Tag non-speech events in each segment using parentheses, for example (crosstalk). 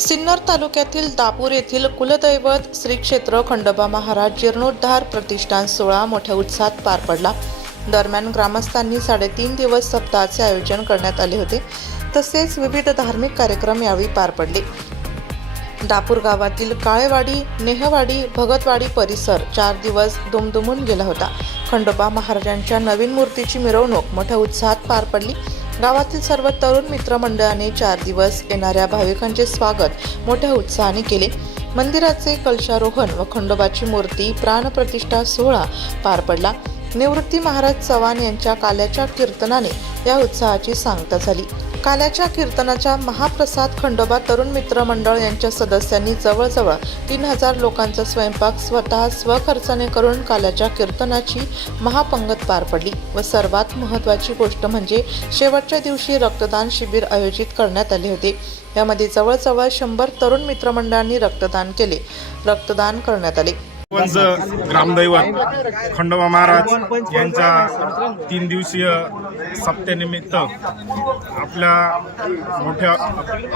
सिन्नर तालुक्यातील दापूर येथील कुलदैवत श्री क्षेत्र खंडोबा महाराज जीर्णोद्धार प्रतिष्ठान सोहळा मोठ्या उत्साहात पार पडला दरम्यान ग्रामस्थांनी साडेतीन दिवस सप्ताहाचे आयोजन करण्यात आले होते तसेच विविध धार्मिक कार्यक्रम यावेळी पार पडले दापूर गावातील काळेवाडी नेहवाडी भगतवाडी परिसर चार दिवस दुमदुमून गेला होता खंडोबा महाराजांच्या नवीन मूर्तीची मिरवणूक मोठ्या उत्साहात पार पडली गावातील सर्व तरुण मित्रमंडळाने चार दिवस येणाऱ्या भाविकांचे स्वागत मोठ्या उत्साहाने केले मंदिराचे कलशारोहण व खंडोबाची मूर्ती प्राणप्रतिष्ठा सोहळा पार पडला निवृत्ती महाराज चव्हाण यांच्या काल्याच्या कीर्तनाने या उत्साहाची सांगता झाली काल्याच्या कीर्तनाच्या महाप्रसाद खंडोबा तरुण मित्र मंडळ यांच्या सदस्यांनी जवळजवळ तीन हजार लोकांचा स्वयंपाक स्वतः स्वखर्चाने करून काल्याच्या कीर्तनाची महापंगत पार पडली व सर्वात महत्त्वाची गोष्ट म्हणजे शेवटच्या दिवशी रक्तदान शिबिर आयोजित करण्यात आले होते यामध्ये जवळजवळ शंभर तरुण मित्रमंडळांनी रक्तदान केले रक्तदान करण्यात आले पंच ग्रामदैवत खंडोबा महाराज यांच्या तीन दिवसीय सप्त्यानिमित्त आपल्या मोठ्या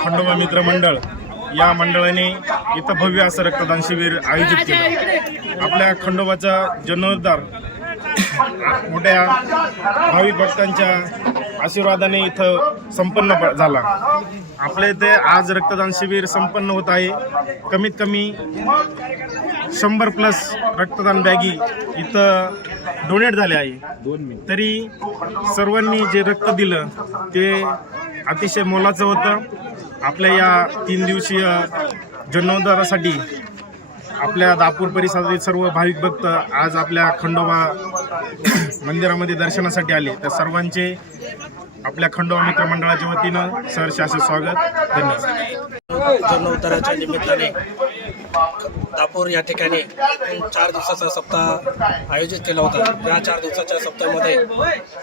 खंडोबा मित्रमंडळ या मंडळाने इथं भव्य असं रक्तदान शिबिर आयोजित केलं आपल्या खंडोबाचा जन्मोद्धार मोठ्या भावी भक्तांच्या आशीर्वादाने इथं संपन्न झाला आपल्या इथे आज रक्तदान शिबिर संपन्न होत आहे कमीत कमी शंभर प्लस रक्तदान बॅगी इथं डोनेट झाले आहे दोन तरी सर्वांनी जे रक्त दिलं ते अतिशय मोलाचं होतं आपल्या या तीन दिवसीय जन्मोद्धारासाठी आपल्या दापूर परिसरातील सर्व भाविक भक्त आज आपल्या खंडोबा (clears throat) मंदिरामध्ये दर्शनासाठी आले त्या सर्वांचे आपल्या खंडोबा मित्रमंडळाच्या वतीनं सहर्ष स्वागत धन्यवाद जन्मोत्तराच्या निमित्ताने दापूर या ठिकाणी चार दिवसाचा सप्ताह आयोजित केला होता या चार दिवसाच्या सप्ताहामध्ये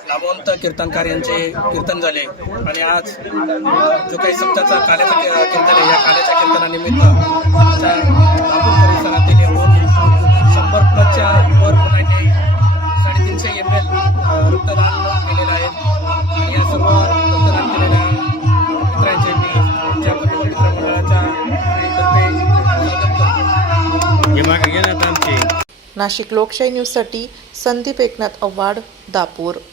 नामवंत कीर्तनकार यांचे कीर्तन झाले आणि आज जो काही सप्ताचा काल्याचा कीर्तन आहे या काल्याच्या कीर्तनानिमित्त दापूर परिसरातील शंभर वर नाशिक लोकशाही न्यूजसाठी संदीप एकनाथ अव्वाड दापूर